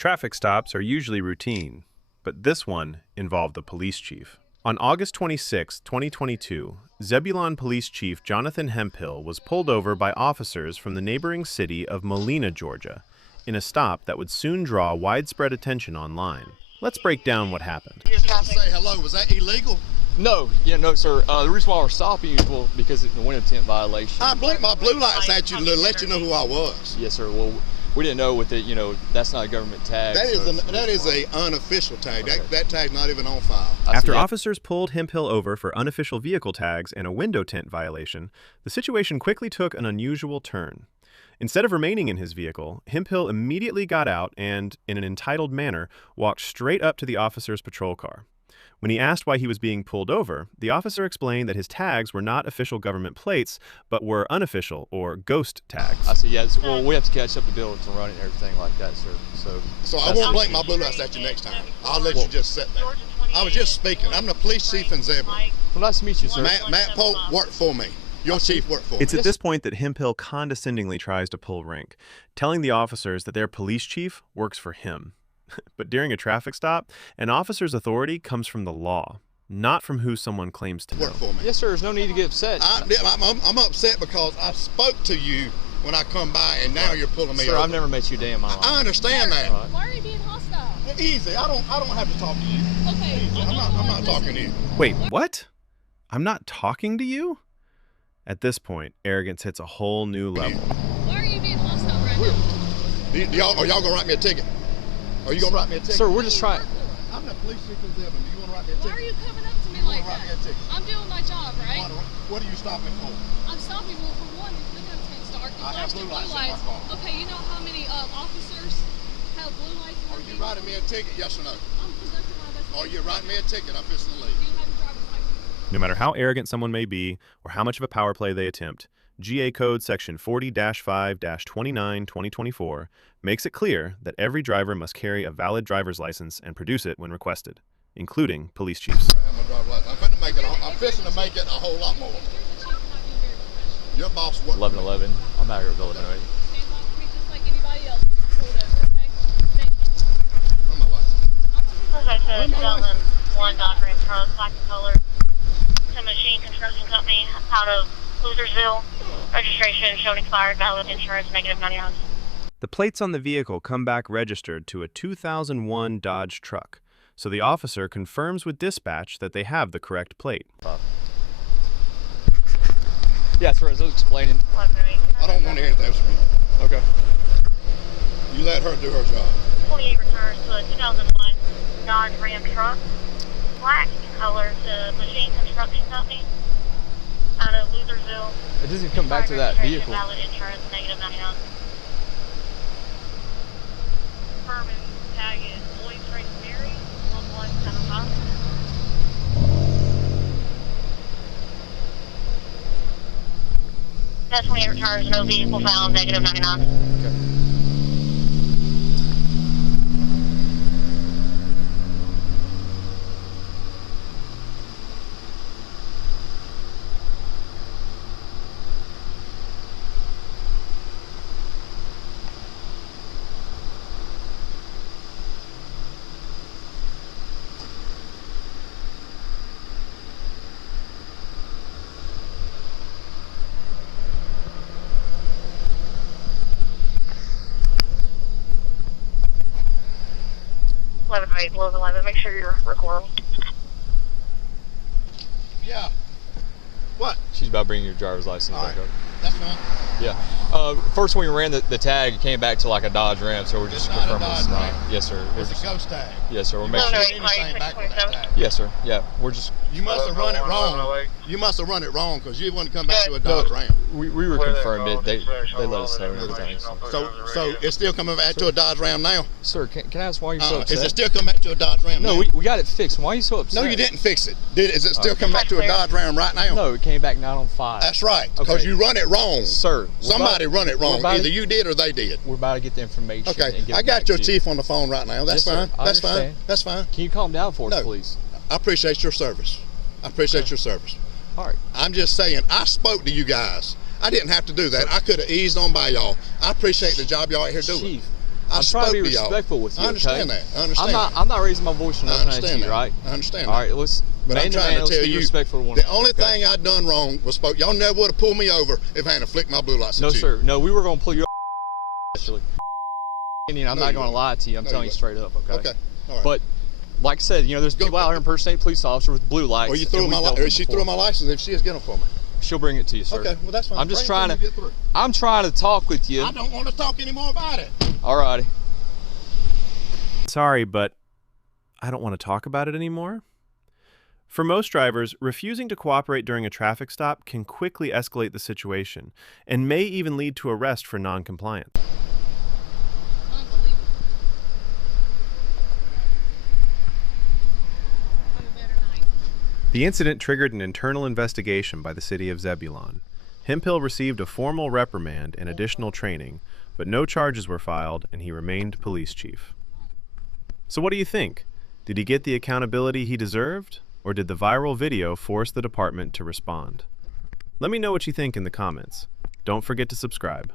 Traffic stops are usually routine, but this one involved the police chief. On August 26, 2022, Zebulon Police Chief Jonathan Hemphill was pulled over by officers from the neighboring city of Molina, Georgia, in a stop that would soon draw widespread attention online. Let's break down what happened. Just to say hello, was that illegal? No, sir. The reason why we're stopping you is because it's a window tint violation. I blinked my blue lights at you to let you know who I was. Yes, sir. Well, we didn't know with it, that's not a government tag. That is an unofficial tag. Okay. That tag's not even on file. After officers pulled Hemphill over for unofficial vehicle tags and a window tint violation, the situation quickly took an unusual turn. Instead of remaining in his vehicle, Hemphill immediately got out and, in an entitled manner, walked straight up to the officer's patrol car. When he asked why he was being pulled over, the officer explained that his tags were not official government plates, but were unofficial or ghost tags. I said, yes, well, we have to catch up the bill to run it and everything like that, sir. So I won't blink my blue lights at you next time. I'll let you just sit there. I was just speaking. I'm the police chief in Zebulon. Well, nice to meet you, sir. Matt Pope worked for me. Your chief worked for me. It's at this point that Hemphill condescendingly tries to pull rank, telling the officers that their police chief works for him. But during a traffic stop, an officer's authority comes from the law, not from who someone claims to know. Work for me. Yes, sir. There's no need to get upset. I'm upset because I spoke to you when I come by, and now you're pulling me over. Sir, I've never met you a day in my life. I understand that. Why are you being hostile? Easy. I don't have to talk to you. Okay. Easy. I'm not talking to you. Wait, what? I'm not talking to you? At this point, arrogance hits a whole new level. Why are you being hostile right now? Are y'all gonna write me a ticket? Are you gonna write me a ticket? Sir, we're just trying. I'm the police chief in Zebulon. Do you want to write me a ticket? Why are you coming up to me like that? I'm doing my job, right? What are you stopping for? I'm stopping for one. Window tints dark. I have blue lights in my car. Okay, you know how many officers have blue lights? Are you writing me a ticket? Yes or no? I'm conducting my investigation. Are you writing me a ticket? I'm fixing to leave. Do you have your driver's license? No matter how arrogant someone may be or how much of a power play they attempt, GA Code Section 40-5-29-2024 makes it clear that every driver must carry a valid driver's license and produce it when requested, including police chiefs. I'm fixing to make it a whole lot more. Your boss worked. 1111. I'm out here with Illinois. Just like anybody else. Pulled over, okay? Thank you. Okay, so 2001 Dodge Ram truck, black and color. Some machine construction company out of Losersville. Registration shown expired, valid insurance, -99. The plates on the vehicle come back registered to a 2001 Dodge truck, so the officer confirms with dispatch that they have the correct plate. Yeah, sir, as I was explaining. I don't want to hear that from you. Okay. You let her do her job. 28 returns to a 2001 Dodge Ram truck, black in color, to machine construction company out of Losersville. It doesn't come back to that vehicle. Valid insurance, -99. Confirming tag is Lloyd Trace Mary, 1175. That's 28 returns, no vehicle found, -99. Okay. Below 11, make sure you're recording. Yeah. What? She's about bringing your driver's license back up. That's fine. Yeah. First, when we ran the tag, it came back to like a Dodge Ram, so we're just It's not a confirming Dodge it's not. Ram. Yes, sir. It's a ghost tag. Yes, sir. We're You making must sure. have anything back with that tag. Yes, sir. Yeah, we're just. You must have run it wrong. You must have run it wrong because you wouldn't come back to a Dodge Ram. We were confirmed it. They let us know and everything. So it's still coming back to a Dodge Ram now? Sir, can I ask why you're so upset? Is it still coming back to a Dodge Ram No, now? we got it fixed. Why are you so upset? No, you didn't fix it. Is it still coming back to a Dodge Ram right now? No, it came back 9 on 5. That's right, because you run it wrong. Sir. Somebody run it wrong. Either you did or they did. We're about to get the information. Okay, and get I it got back your to you. chief on the phone right now. That's Yes, fine. sir. I That's fine. understand. That's fine. Can you calm down for us, please? I appreciate your service. I appreciate your service. All right. I'm just saying, I spoke to you guys. I didn't have to do that. I could have eased on by y'all. I appreciate the job y'all out here doing. Chief, I'm trying to be respectful with you. I understand okay? that. I understand that. I'm not raising my voice or I nothing at understand you, that. right? I understand All that. right, let's. But I'm trying to tell you, respectful to one the another, only okay? thing I done wrong was y'all never would have pulled me over if I hadn't flicked my blue lights. No, at you. sir. No, we were going to pull you. Actually, I'm No, not you going to lie to you. I'm No, telling you you straight up, okay? Okay. All right. But like I said, there's people out here impersonating police officers with blue lights. Or you and threw we've my dealt or with she them threw before. my license if she is getting for me. She'll bring it to you, sir. Okay, well that's fine. I'm just Bring it trying to me, to. get through. I'm trying to talk with you. I don't want to talk anymore about it. All righty. Sorry, but I don't want to talk about it anymore. For most drivers, refusing to cooperate during a traffic stop can quickly escalate the situation and may even lead to arrest for non-compliance. Unbelievable. Have a better night. The incident triggered an internal investigation by the city of Zebulon. Hemphill received a formal reprimand and additional training, but no charges were filed and he remained police chief. So what do you think? Did he get the accountability he deserved? Or did the viral video force the department to respond? Let me know what you think in the comments. Don't forget to subscribe.